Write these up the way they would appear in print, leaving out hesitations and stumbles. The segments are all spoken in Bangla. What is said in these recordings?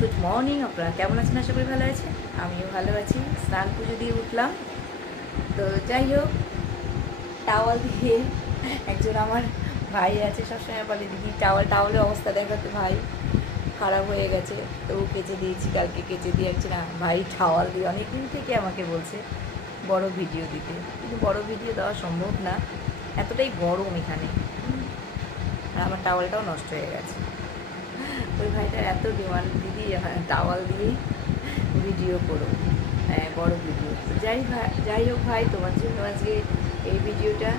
Good morning. আপনারা কেমন আছেন? আশা করি ভালো আছেন। আমিও ভালো আছি। স্নান পুজো দিয়ে উঠলাম। তো যাই হোক, টাওয়াল দিয়ে একজন আমার ভাই আছে, সবসময় বলে দিদি টাওয়ালের অবস্থা দেখাতে, ভাই খারাপ হয়ে গেছে। তো কেচে দিয়েছি, কালকে কেচে দিয়ে যাচ্ছে না ভাই টাওয়াল দিয়ে অনেকদিন থেকে আমাকে বলছে বড় ভিডিও দিতে, কিন্তু বড় ভিডিও দেওয়া সম্ভব না, এতটাই গরম এখানে। আর আমার টাওয়ালটাও নষ্ট হয়ে গেছে। ওই ভাইটার এত ডিমান্ড, দিদি টাওয়াল দিয়েই ভিডিও করো, হ্যাঁ বড় ভিডিও। যাই হোক ভাই, তোমার জন্য আজকে এই ভিডিওটা।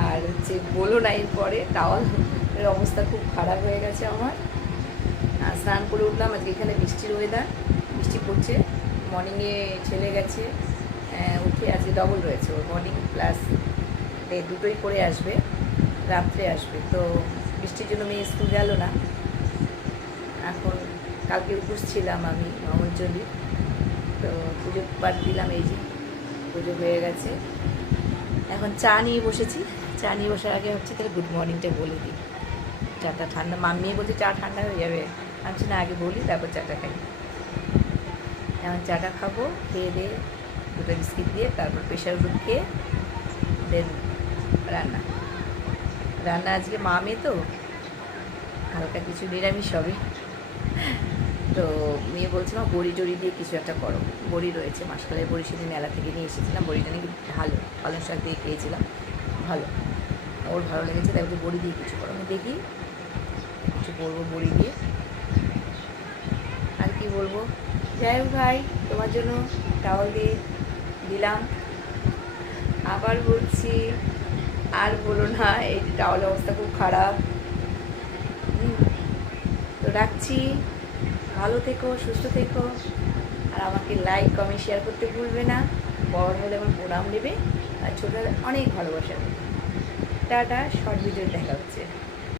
আর হচ্ছে বলো না, এরপরে টাওয়ালের অবস্থা খুব খারাপ হয়ে গেছে আমার। স্নান করে উঠলাম, আজকে এখানে বৃষ্টির ওয়েদার, বৃষ্টি পড়ছে। মর্নিংয়ে ছেলে গেছে, উঠে আজকে ডবল রয়েছে, ওর মর্নিং প্লাস ডে দুটোই করে আসবে, রাত্রে আসবে। তো বৃষ্টির জন্য মেয়ে স্কুল গেল না। এখন কালকে উপোস ছিলাম আমি অঞ্জলি, তো পুজো পাঠ দিলাম, এই যে পুজো হয়ে গেছে। এখন চা নিয়ে বসেছি। চা নিয়ে বসার আগে হচ্ছে তাহলে গুড মর্নিংটা বলে দিই। চাটা ঠান্ডা, মাম্মিয়ে বলছে চা ঠান্ডা হয়ে যাবে, আমি না আগে বলি তারপর চাটা খাই। এখন চাটা খাবো, খেয়ে দিয়ে দুটো বিস্কিট দিয়ে তারপর প্রেশার কুক খেয়ে দেন রান্না আজকে মামে তো হালকা কিছু নিরামিষ হবে। তো মেয়ে বলছে মা বড়ি টড়ি দিয়ে কিছু একটা করো। বড়ি রয়েছে, মাসকালের বড়ি সেদিন মেলা থেকে নিয়ে এসেছিলাম, বড়িটা নাকি ভালো, পালং শাক দিয়ে খেয়েছিলাম, ভালো, ওর ভালো লেগেছে। তাই বলছে বড়ি দিয়ে কিছু করো। আমি দেখি কিছু করবো বড়ি দিয়ে, আর কি বলবো। যাই হোক ভাই, তোমার জন্য টাওয়াল দিয়ে দিলাম। আবার বলছি, আর বলো না, এই টাওয়ালের অবস্থা খুব খারাপ। তো রাখছি, ভালো থেকো, সুস্থ থেকো, আর আমাকে লাইক কমেন্ট শেয়ার করতে ভুলবে না। বড় হলে আমার প্রণাম নেবে, আর ছোটো হলে অনেক ভালোবাসা নেবে। টাটা, শর্ট ভিডিও দেখা হচ্ছে।